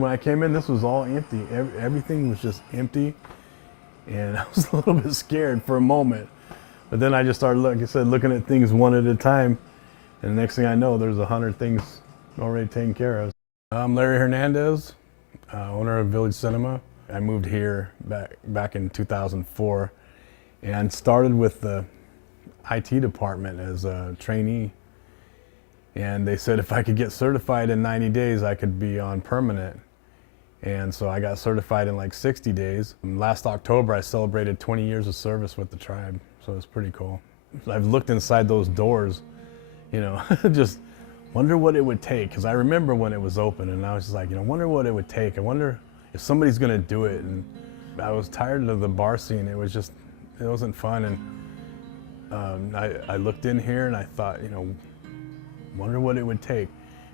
When I came in, this was all empty. Everything was just empty, and I was a little bit scared for a moment. But then I just started, like I said, looking at things one at a time, and the next thing I know, there's 100 things already taken care of. I'm Larry Hernandez, owner of Village Cinema. I moved here back in 2004 and started with the IT department as a trainee. And they said if I could get certified in 90 days, I could be on permanent. And so I got certified in like 60 days. And last October, I celebrated 20 years of service with the tribe, so it's pretty cool. I've looked inside those doors, you know, just wonder what it would take, because I remember when it was open, and I was just like, you know, wonder what it would take. I wonder if somebody's gonna do it. And I was tired of the bar scene. It wasn't fun. And I looked in here and I thought, you know, wonder what it would take.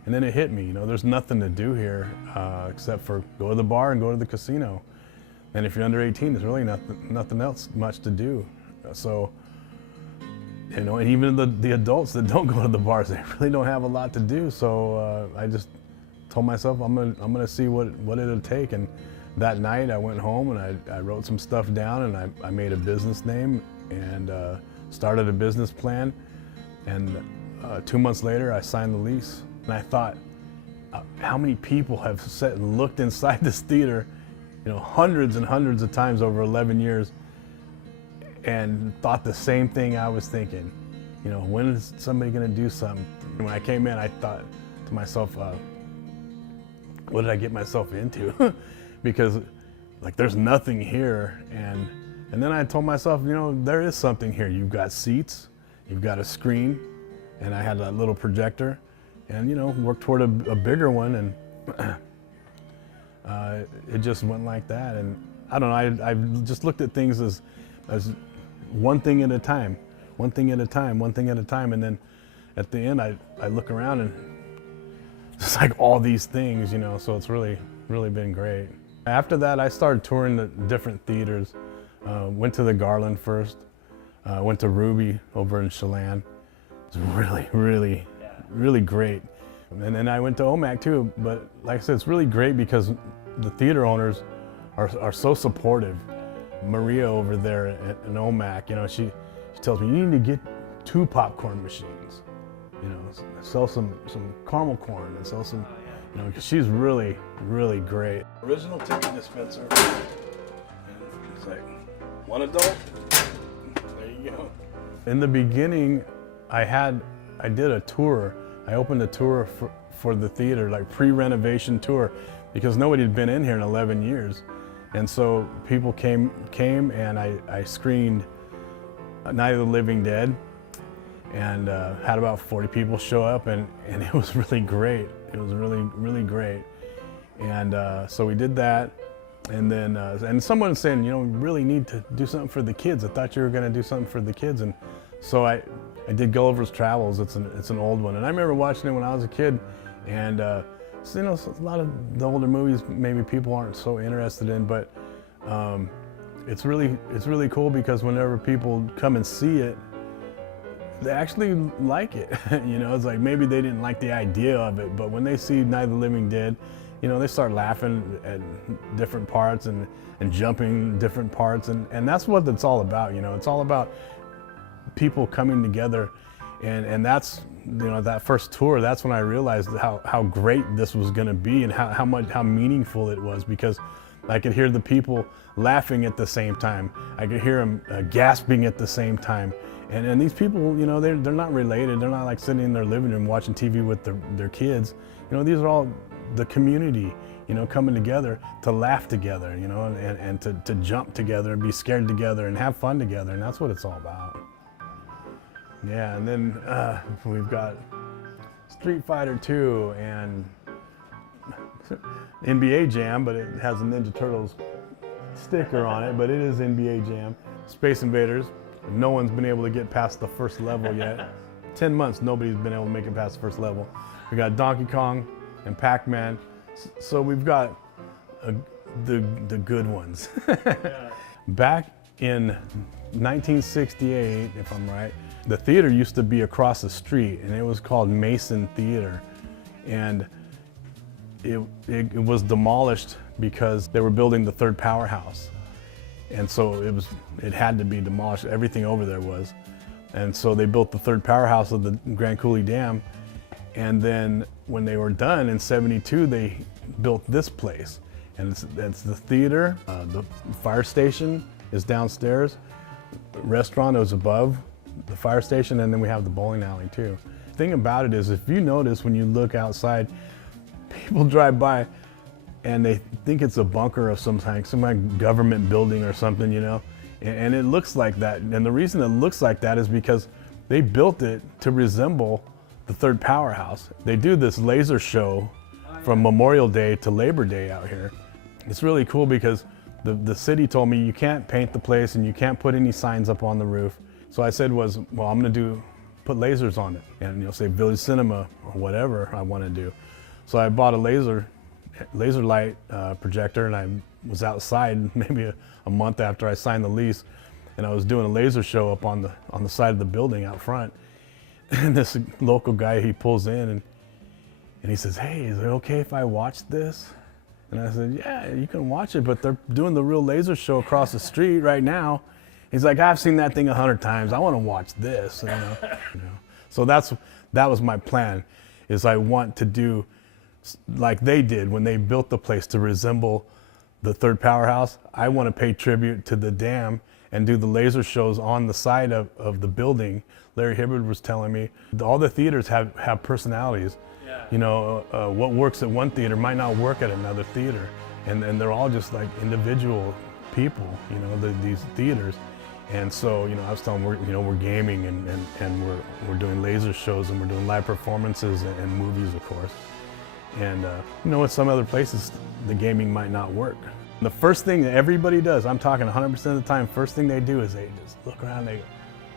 And then it hit me, you know, there's nothing to do here except for go to the bar and go to the casino. And if you're under 18, there's really nothing else much to do. So, you know, and even the adults that don't go to the bars, they really don't have a lot to do. So I just told myself I'm gonna see what it'll take. And that night I went home and I wrote some stuff down, and I made a business name and started a business plan. And 2 months later, I signed the lease. And I thought, how many people have sat and looked inside this theater, you know, hundreds and hundreds of times over 11 years, and thought the same thing I was thinking. You know, when is somebody gonna do something? And when I came in, I thought to myself, what did I get myself into? Because like there's nothing here. And then I told myself, you know, there is something here. You've got seats, you've got a screen, and I had that little projector, and you know, worked toward a bigger one, and it just went like that. And I don't know, I just looked at things as one thing at a time, one thing at a time, one thing at a time, and then at the end I look around and it's like all these things, you know, so it's really been great. After that, I started touring the different theaters. Went to the Garland first, went to Ruby over in Chelan. It's really great. And then I went to OMAC too, but like I said, it's really great because the theater owners are so supportive. Maria over there at OMAC, you know, she tells me, you need to get 2 popcorn machines, you know, sell some caramel corn and sell some, you know, because she's really great. Original ticket dispenser. And it's like, one adult, there you go. In the beginning, I did a tour. I opened a tour for the theater, like pre-renovation tour, because nobody had been in here in 11 years. And so people came and I screened Night of the Living Dead, and had about 40 people show up, and it was really great. It was really great. And so we did that. And then, and someone was saying, you know, we really need to do something for the kids. I thought you were gonna do something for the kids. And so I did Gulliver's Travels. It's an old one. And I remember watching it when I was a kid. And so, you know, a lot of the older movies maybe people aren't so interested in, but it's really cool because whenever people come and see it, they actually like it. You know, it's like maybe they didn't like the idea of it, but when they see Night of the Living Dead, you know, they start laughing at different parts and jumping different parts, and that's what it's all about. You know, it's all about people coming together, and that's, you know, that first tour, that's when I realized how great this was going to be, and how meaningful it was, because I could hear the people laughing at the same time. I could hear them gasping at the same time. And these people, you know, they're not related. They're not like sitting in their living room watching TV with their kids. You know, these are all the community, you know, coming together to laugh together, you know, and to jump together and be scared together and have fun together. And that's what it's all about. Yeah, and then we've got Street Fighter 2 and NBA Jam, but it has a Ninja Turtles sticker on it, but it is NBA Jam. Space Invaders. No one's been able to get past the first level yet. 10 months, nobody's been able to make it past the first level. We got Donkey Kong and Pac-Man. So we've got the good ones. Back in 1968, if I'm right, the theater used to be across the street, and it was called Mason Theater. And it was demolished because they were building the third powerhouse. And so it had to be demolished. Everything over there was. And so they built the third powerhouse of the Grand Coulee Dam. And then when they were done in '72, they built this place. And it's the theater, the fire station is downstairs, restaurant is above the fire station, and then we have the bowling alley too. The thing about it is, if you notice when you look outside, people drive by and they think it's a bunker of some kind of government building or something, you know? And it looks like that. And the reason it looks like that is because they built it to resemble the third powerhouse. They do this laser show from Memorial Day to Labor Day out here. It's really cool because the city told me you can't paint the place and you can't put any signs up on the roof. So I said well, I'm gonna put lasers on it and say Village Cinema or whatever I want to do. So I bought a laser light projector, and I was outside maybe a month after I signed the lease, and I was doing a laser show up on the side of the building out front. And this local guy, he pulls in and he says, "Hey, is it okay if I watch this?" And I said, "Yeah, you can watch it, but they're doing the real laser show across the street right now." He's like, "I've seen that thing 100 times. I want to watch this." You know? So that was my plan, is I want to do like they did when they built the place to resemble the third powerhouse. I want to pay tribute to the dam and do the laser shows on the side of the building. Larry Hernandez was telling me all the theaters have personalities. Yeah. You know, what works at one theater might not work at another theater, and they're all just like individual people, you know, these theaters. And so, you know, I was telling them we're gaming and we're doing laser shows, and we're doing live performances and movies, of course. And you know, with some other places, the gaming might not work. The first thing that everybody does, I'm talking 100% of the time, first thing they do is they just look around and they go,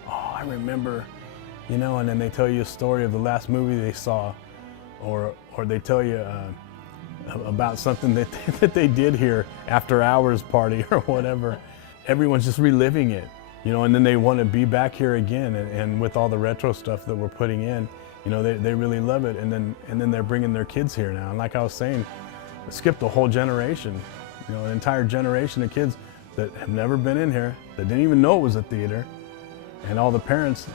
"Oh, I remember," you know, and then they tell you a story of the last movie they saw, or they tell you about something that they did here, after hours party or whatever. Everyone's just reliving it, you know, and then they want to be back here again, and with all the retro stuff that we're putting in, you know, they really love it, and then they're bringing their kids here now. And like I was saying, it skipped a whole generation, you know, an entire generation of kids that have never been in here, that didn't even know it was a theater, and all the parents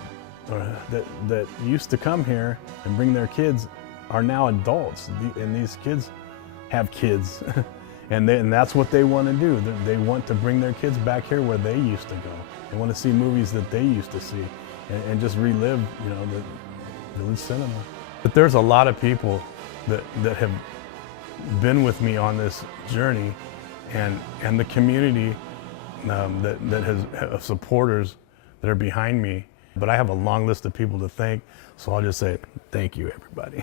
that used to come here and bring their kids are now adults, and these kids have kids. And that's what they want to do. They want to bring their kids back here where they used to go. They want to see movies that they used to see, and just relive, you know, the Village Cinema. But there's a lot of people that have been with me on this journey, and the community that has of supporters that are behind me. But I have a long list of people to thank, so I'll just say thank you, everybody.